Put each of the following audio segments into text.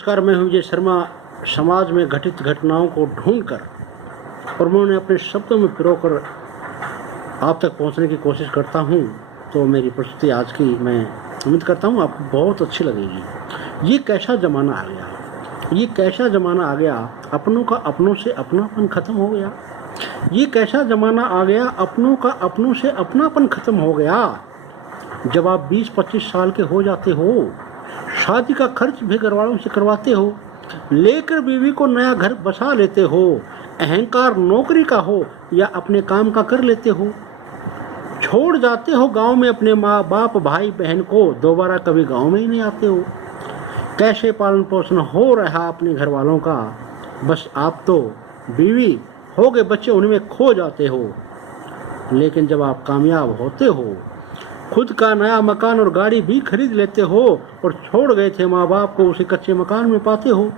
नमस्कार, मैं हूं विजय शर्मा। समाज में घटित घटनाओं को ढूंढकर और मैं उन्हें अपने शब्दों में पिरोकर आप तक पहुंचने की कोशिश करता हूं। तो मेरी प्रस्तुति आज की मैं उम्मीद करता हूं आपको बहुत अच्छी लगेगी। ये कैसा ज़माना आ गया, ये कैसा ज़माना आ गया, अपनों का अपनों से अपनापन ख़त्म हो गया। ये कैसा ज़माना आ गया, अपनों का अपनों से अपनापन ख़त्म हो गया। जब आप 20-25 साल के हो जाते हो, शादी का खर्च भी घरवालों से करवाते हो, लेकर बीवी को नया घर बसा लेते हो, अहंकार नौकरी का हो या अपने काम का कर लेते हो, छोड़ जाते हो गांव में अपने माँ बाप भाई बहन को, दोबारा कभी गांव में ही नहीं आते हो। कैसे पालन पोषण हो रहा अपने घर वालों का, बस आप तो बीवी हो गए, बच्चे उनमें खो जाते हो। लेकिन जब आप कामयाब होते हो, खुद का नया मकान और गाड़ी भी खरीद लेते हो और छोड़ गए थे माँ बाप को उसी कच्चे मकान में पाते हो,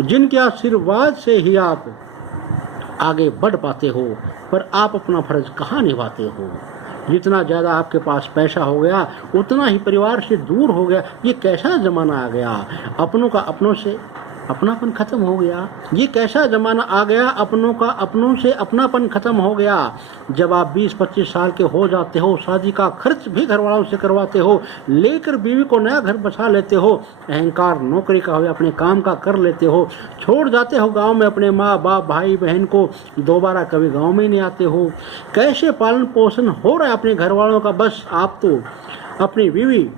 जिनके आशीर्वाद से ही आप आगे बढ़ पाते हो, पर आप अपना फर्ज कहाँ निभाते हो। जितना ज़्यादा आपके पास पैसा हो गया, उतना ही परिवार से दूर हो गया। ये कैसा ज़माना आ गया, अपनों का अपनों से अपनापन ख़त्म हो गया। ये कैसा ज़माना आ गया, अपनों का अपनों से अपनापन ख़त्म हो गया। जब आप 20-25 साल के हो जाते हो, शादी का खर्च भी घर वालों से करवाते हो, लेकर बीवी को नया घर बसा लेते हो, अहंकार नौकरी का हो या अपने काम का कर लेते हो, छोड़ जाते हो गांव में अपने माँ बाप भाई बहन को, दोबारा कभी गांव में ही नहीं आते हो। कैसे पालन पोषण हो रहा है अपने घर वालों का, बस आप तो अपनी बीवी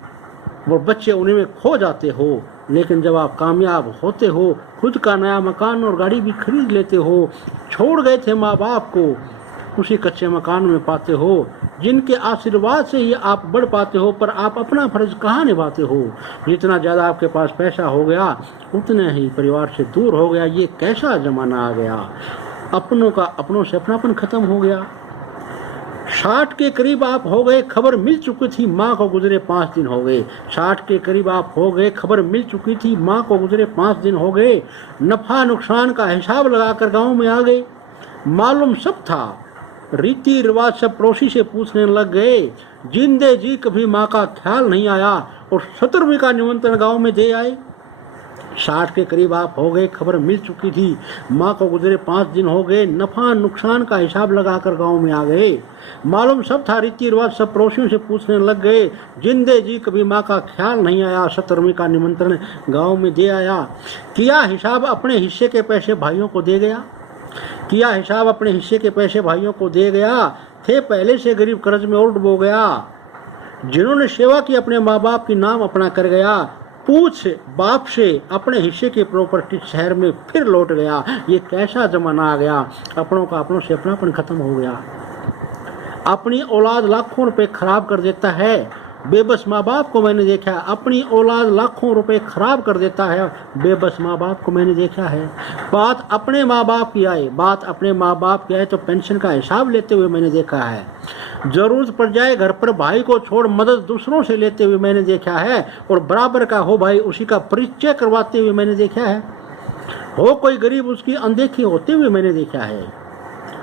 और बच्चे उन्हीं में खो जाते हो। लेकिन जब आप कामयाब होते हो, खुद का नया मकान और गाड़ी भी खरीद लेते हो, छोड़ गए थे माँ बाप को उसी कच्चे मकान में पाते हो, जिनके आशीर्वाद से ही आप बढ़ पाते हो, पर आप अपना फर्ज कहाँ निभाते हो। जितना ज़्यादा आपके पास पैसा हो गया, उतने ही परिवार से दूर हो गया। ये कैसा ज़माना आ गया, अपनों का अपनों से अपनापन ख़त्म हो गया। 60 के करीब आप हो गए, खबर मिल चुकी थी माँ को गुजरे 5 दिन हो गए। 60 के करीब आप हो गए, खबर मिल चुकी थी माँ को गुजरे 5 दिन हो गए। नफा नुकसान का हिसाब लगाकर गांव में आ गए, मालूम सब था, रीति रिवाज सब पड़ोसी से पूछने लग गए। जिंदे जी कभी माँ का ख्याल नहीं आया और 17वीं का निमंत्रण गाँव में दे आए। 60 के करीब आप हो गए, खबर मिल चुकी थी माँ को गुजरे 5 दिन हो गए। नफा नुकसान का हिसाब लगाकर गांव में आ गए, मालूम सब था, रीति रिवाज सब पड़ोसियों से पूछने लग गए। जिंदे जी कभी माँ का ख्याल नहीं आया, 17वीं का निमंत्रण गांव में दे आया। किया हिसाब अपने हिस्से के पैसे भाइयों को दे गया, किया हिसाब अपने हिस्से के पैसे भाइयों को दे गया। थे पहले से गरीब, कर्ज में और डूब गया। जिन्होंने सेवा की अपने माँ बाप की नाम अपना कर गया, पूछ बाप से अपने हिस्से की प्रॉपर्टी शहर में फिर लौट गया। ये कैसा ज़माना आ गया, अपनों का अपनों से अपनापन ख़त्म हो गया। अपनी औलाद लाखों रुपए खराब कर देता है, बेबस माँ बाप को मैंने देखा है। अपनी औलाद लाखों रुपए खराब कर देता है, बेबस माँ बाप को मैंने देखा है। बात अपने माँ बाप की आए, बात अपने माँ बाप की आए तो पेंशन का हिसाब लेते हुए मैंने देखा है। जरूरत पड़ जाए घर पर भाई को छोड़ मदद दूसरों से लेते हुए मैंने देखा है, और बराबर का हो भाई उसी का परिचय करवाते हुए मैंने देखा है। हो कोई गरीब उसकी अनदेखी होते हुए मैंने देखा है।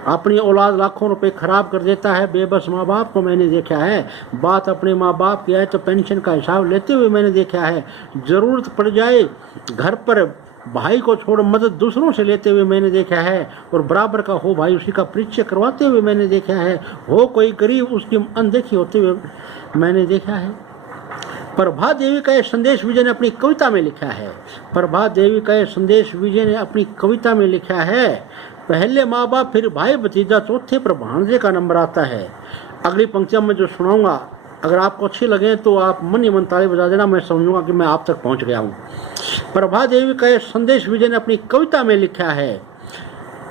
अपनी औलाद लाखों रुपए खराब कर देता है, बेबस माँ बाप को मैंने देखा है। बात अपने माँ बाप की आए तो पेंशन का हिसाब लेते हुए मैंने देखा है। ज़रूरत पड़ जाए घर पर भाई को छोड़ मदद दूसरों से लेते हुए मैंने देखा है, और बराबर का हो भाई उसी का परिचय करवाते हुए मैंने देखा है। हो कोई गरीब उसकी अनदेखी होते हुए मैंने देखा है। प्रभा देवी का यह संदेश विजय ने अपनी कविता में लिखा है। प्रभा देवी का यह संदेश विजय ने अपनी कविता में लिखा है। पहले माँ बाप, फिर भाई भतीजा, चौथे पर भांजे का नंबर आता है। अगली पंक्तियाँ मैं जो सुनाऊंगा, अगर आपको अच्छी लगे तो आप मन ही मन ताली बजा देना, मैं समझूंगा कि मैं आप तक पहुंच गया हूँ। प्रभा देवी का यह संदेश विजय ने अपनी कविता में लिखा है।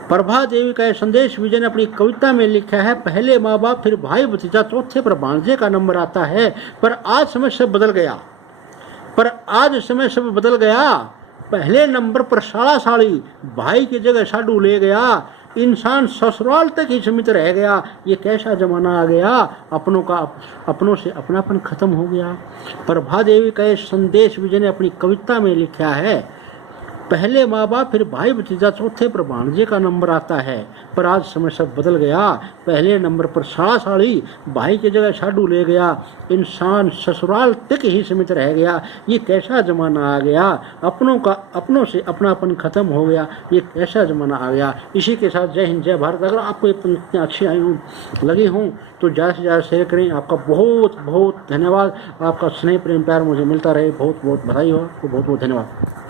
प्रभा देवी का यह संदेश विजय ने अपनी कविता में लिखा है। पहले माँ बाप, फिर भाई भतीजा, चौथे पर भांजे का नंबर आता है। पर आज समय सब बदल गया, पर आज समय सब बदल गया। पहले नंबर पर साला साड़ी, भाई की जगह साडू ले गया। इंसान ससुराल तक ही सीमित रह गया। ये कैसा ज़माना आ गया, अपनों का अपनों से अपनापन ख़त्म हो गया। प्रभा देवी का ये संदेश विजय ने अपनी कविता में लिखा है। पहले माँ बाप, फिर भाई भतीजा, चौथे पर भांजे का नंबर आता है। पर आज समय सब बदल गया, पहले नंबर पर साला साली, भाई की जगह साडू ले गया। इंसान ससुराल तक ही सीमित रह गया। ये कैसा ज़माना आ गया, अपनों से अपनापन खत्म हो गया। ये कैसा ज़माना आ गया। इसी के साथ जय हिंद, जय भारत। अगर आपको ये पंक्तियाँ अच्छी लगी हों तो ज़्यादा से ज़्यादा शेयर करें। आपका बहुत बहुत धन्यवाद। आपका स्नेह प्रेम प्यार मुझे मिलता रहे। बहुत बहुत बधाई हो, आपको बहुत बहुत धन्यवाद।